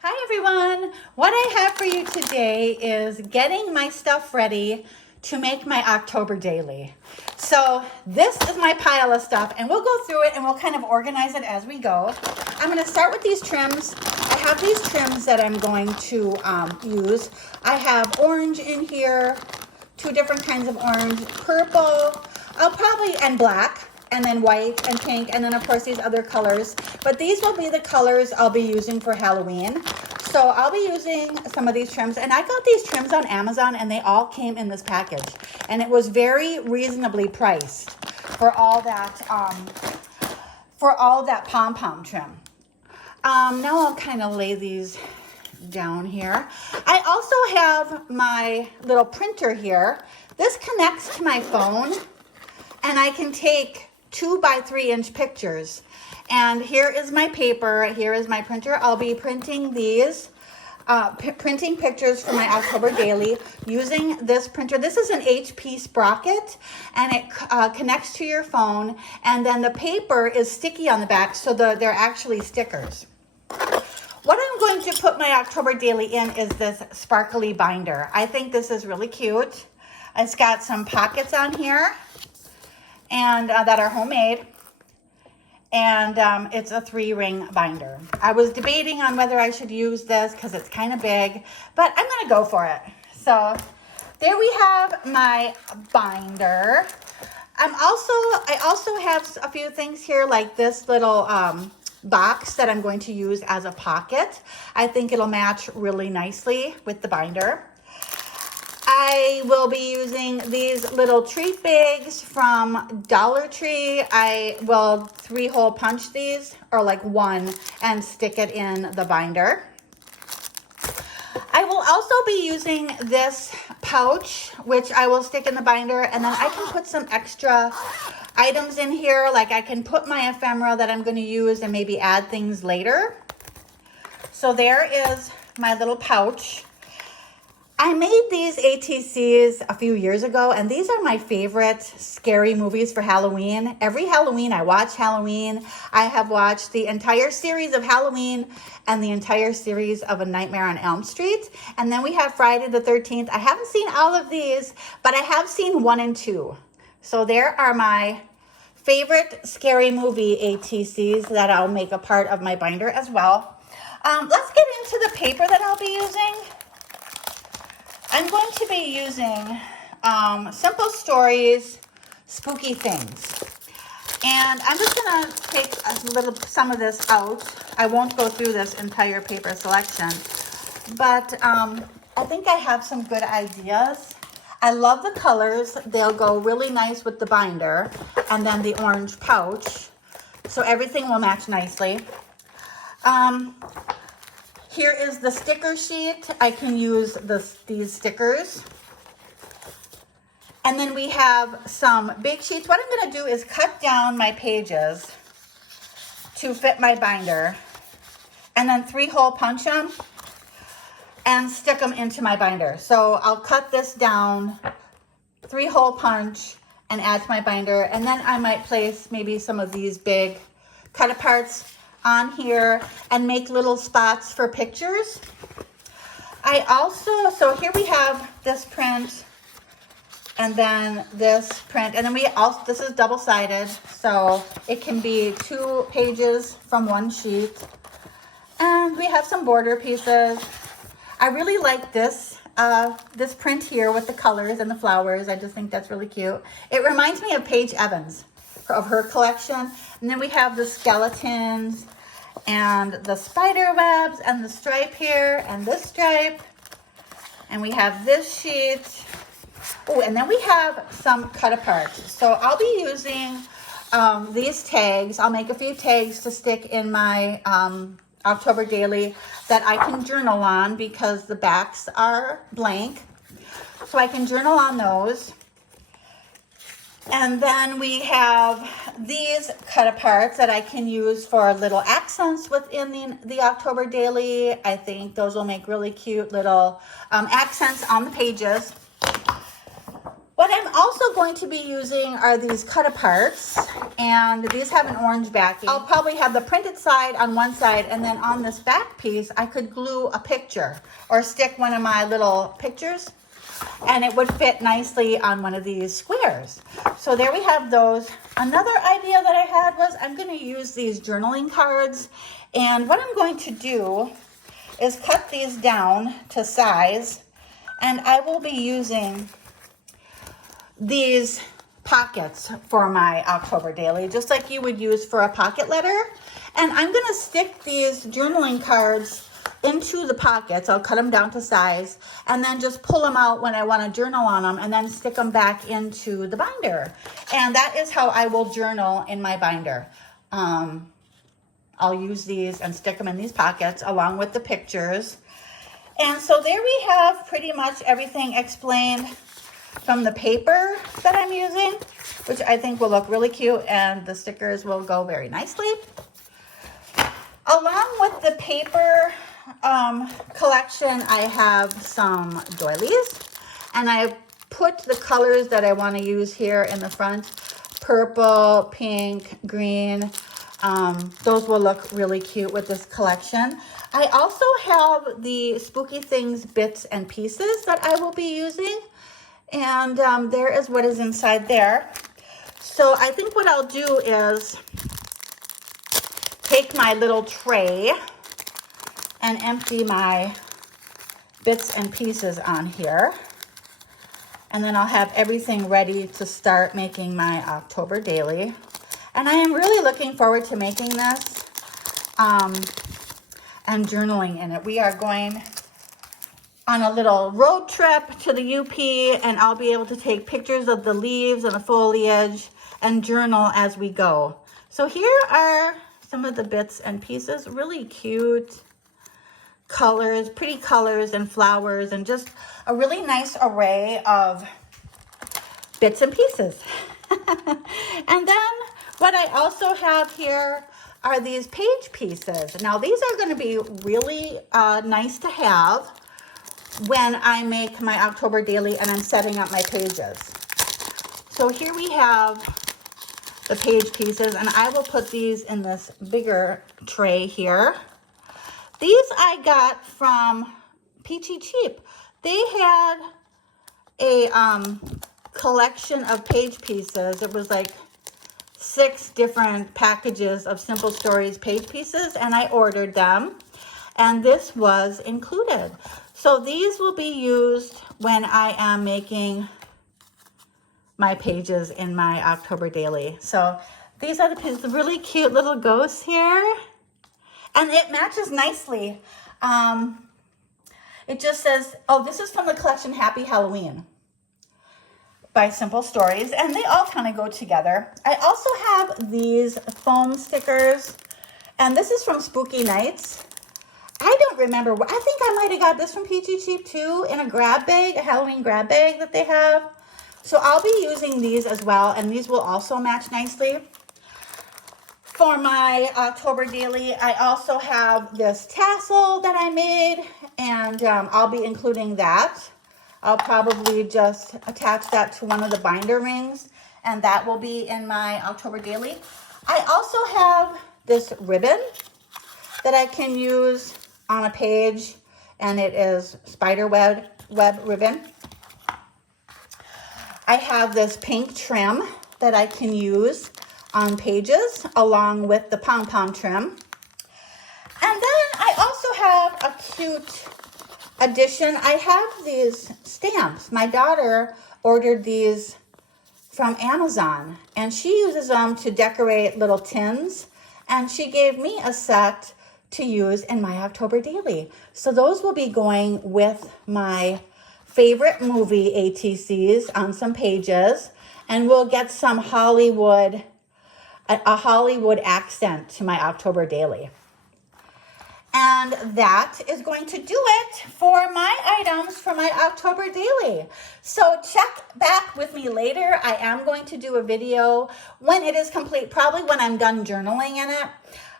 Hi everyone! What I have for you today is getting my stuff ready to make my October daily. So this is my pile of stuff and we'll go through it and we'll kind of organize it as we go. I'm going to start with these trims. I have these trims that I'm going to use. I have orange in here, two different kinds of orange, purple, and black, and then white and pink, and then of course these other colors. But these will be the colors I'll be using for Halloween. So I'll be using some of these trims, and I got these trims on Amazon and they all came in this package. And it was very reasonably priced for all that pom-pom trim. Now I'll kind of lay these down here. I also have my little printer here. This connects to my phone and I can take 2 by 3 inch pictures. And here is my paper, here is my printer. I'll be printing these, printing pictures for my October daily using this printer. This is an HP Sprocket and it connects to your phone, and then the paper is sticky on the back, so they're actually stickers. What I'm going to put my October daily in is this sparkly binder. I think this is really cute. It's got some pockets on here and that are homemade, and it's a 3-ring binder. I was debating on whether I should use this because it's kind of big, but I'm gonna go for it. So there we have my binder. I also have a few things here, like this little box that I'm going to use as a pocket. I think it'll match really nicely with the binder. I will be using these little treat bags from Dollar Tree. I will 3-hole punch these, or like one, and stick it in the binder. I will also be using this pouch, which I will stick in the binder, and then I can put some extra items in here, like I can put my ephemera that I'm going to use and maybe add things later. So there is my little pouch. I made these ATCs a few years ago, and these are my favorite scary movies for Halloween. Every Halloween, I watch Halloween. I have watched the entire series of Halloween and the entire series of A Nightmare on Elm Street. And then we have Friday the 13th. I haven't seen all of these, but I have seen 1 and 2. So there are my favorite scary movie ATCs that I'll make a part of my binder as well. Let's get into the paper that I'll be using. I'm going to be using Simple Stories, Spooky Things. And I'm just going to take some of this out. I won't go through this entire paper selection, but I think I have some good ideas. I love the colors. They'll go really nice with the binder and then the orange pouch. So everything will match nicely. Here is the sticker sheet. I can use these stickers. And then we have some big sheets. What I'm going to do is cut down my pages to fit my binder, and then 3-hole punch them and stick them into my binder. So I'll cut this down, 3-hole punch, and add to my binder. And then I might place maybe some of these big cut-aparts on here and make little spots for pictures. So here we have this print, and then this print, and then this is double-sided, so it can be 2 pages from 1 sheet. And we have some border pieces. I really like this print here with the colors and the flowers. I just think that's really cute. It reminds me of Paige Evans, of her collection. And then we have the skeletons and the spider webs and the stripe here and this stripe. And we have this sheet. Oh, and then we have some cut aparts. So I'll be using these tags. I'll make a few tags to stick in my October daily that I can journal on, because the backs are blank. So I can journal on those. And then we have these cut aparts that I can use for little accents within the October daily. I think those will make really cute little accents on the pages. What I'm also going to be using are these cut aparts, and these have an orange backing. I'll probably have the printed side on one side, and then on this back piece, I could glue a picture or stick one of my little pictures, and it would fit nicely on one of these squares. So there we have those. Another idea that I had was I'm going to use these journaling cards, and what I'm going to do is cut these down to size, and I will be using these pockets for my October daily, just like you would use for a pocket letter. And I'm going to stick these journaling cards into the pockets. I'll cut them down to size and then just pull them out when I want to journal on them, and then stick them back into the binder. And that is how I will journal in my binder. I'll use these and stick them in these pockets along with the pictures. And so there we have pretty much everything explained from the paper that I'm using, which I think will look really cute, and the stickers will go very nicely. Along with the paper collection, I have some doilies, and I put the colors that I want to use here in the front: purple, pink, green. Those will look really cute with this collection. I also have the Spooky Things bits and pieces that I will be using. And there is what is inside there. So I think what I'll do is take my little tray and empty my bits and pieces on here. And then I'll have everything ready to start making my October daily. And I am really looking forward to making this and journaling in it. We are going on a little road trip to the UP, and I'll be able to take pictures of the leaves and the foliage and journal as we go. So here are some of the bits and pieces. Really cute colors, pretty colors and flowers, and just a really nice array of bits and pieces. And then what I also have here are these page pieces. Now these are going to be really nice to have when I make my October daily and I'm setting up my pages. So here we have the page pieces, and I will put these in this bigger tray here. These I got from Peachy Cheap. They had a collection of page pieces. It was like 6 different packages of Simple Stories page pieces, and I ordered them, and this was included. So these will be used when I am making my pages in my October daily. So these are the pieces, really cute little ghosts here. And it matches nicely. It just says, oh, this is from the collection Happy Halloween by Simple Stories. And they all kind of go together. I also have these foam stickers. And this is from Spooky Nights. I don't remember. I think I might have got this from Peachy Cheap too, in a grab bag, a Halloween grab bag that they have. So I'll be using these as well, and these will also match nicely. For my October daily, I also have this tassel that I made, and I'll be including that. I'll probably just attach that to one of the binder rings, and that will be in my October daily. I also have this ribbon that I can use on a page, and it is spider web ribbon. I have this pink trim that I can use on pages along with the pom-pom trim. And then I also have a cute addition. I have these stamps. My daughter ordered these from Amazon, and she uses them to decorate little tins, and she gave me a set to use in my October daily. So those will be going with my favorite movie ATCs on some pages, and we'll get some Hollywood, a Hollywood accent to my October daily. And that is going to do it for my items for my October daily. So check back with me later. I am going to do a video when it is complete, probably when I'm done journaling in it.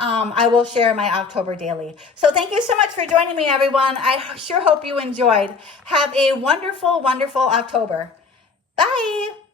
I will share my October daily. So thank you so much for joining me, everyone. I sure hope you enjoyed. Have a wonderful, wonderful October. Bye.